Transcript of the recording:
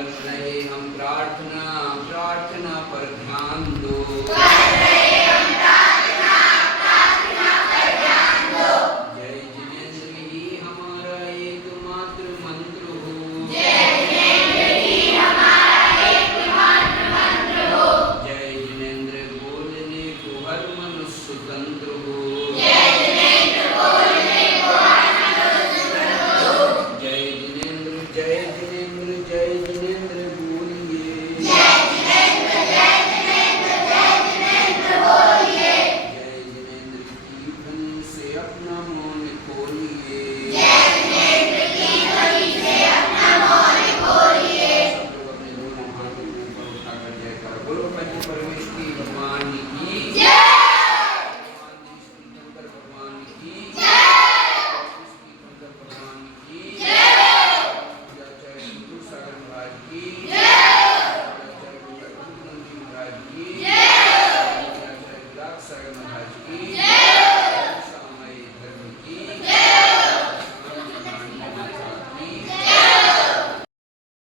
रहे हम प्रार्थना प्रार्थना पर ध्यान दो। जय जिनेन्द्र ही हमारा एकमात्र मंत्र हो। जय जिनेन्द्र बोलने को हर मनुष्य तंत्र हो। जय जिनेन्द्र जय जिनेन्द्र जय जिनेन्द्र बोलिए। जय जिनेन्द्र जीवन से अपना मौन खोलिए। सब लोग अपने दोनों हाथों को ऊपर उठाकर जयकार बोलो। पंच परमेश्वरी भगवान की जय। भगवान श्री शंकर भगवान की जय। श्री शंकर भगवान की जय। जय गुरु सागर महाराज की जय। जय गुरु नंदी महाराज की जय। जय गुलाब सागर महाराज की जय।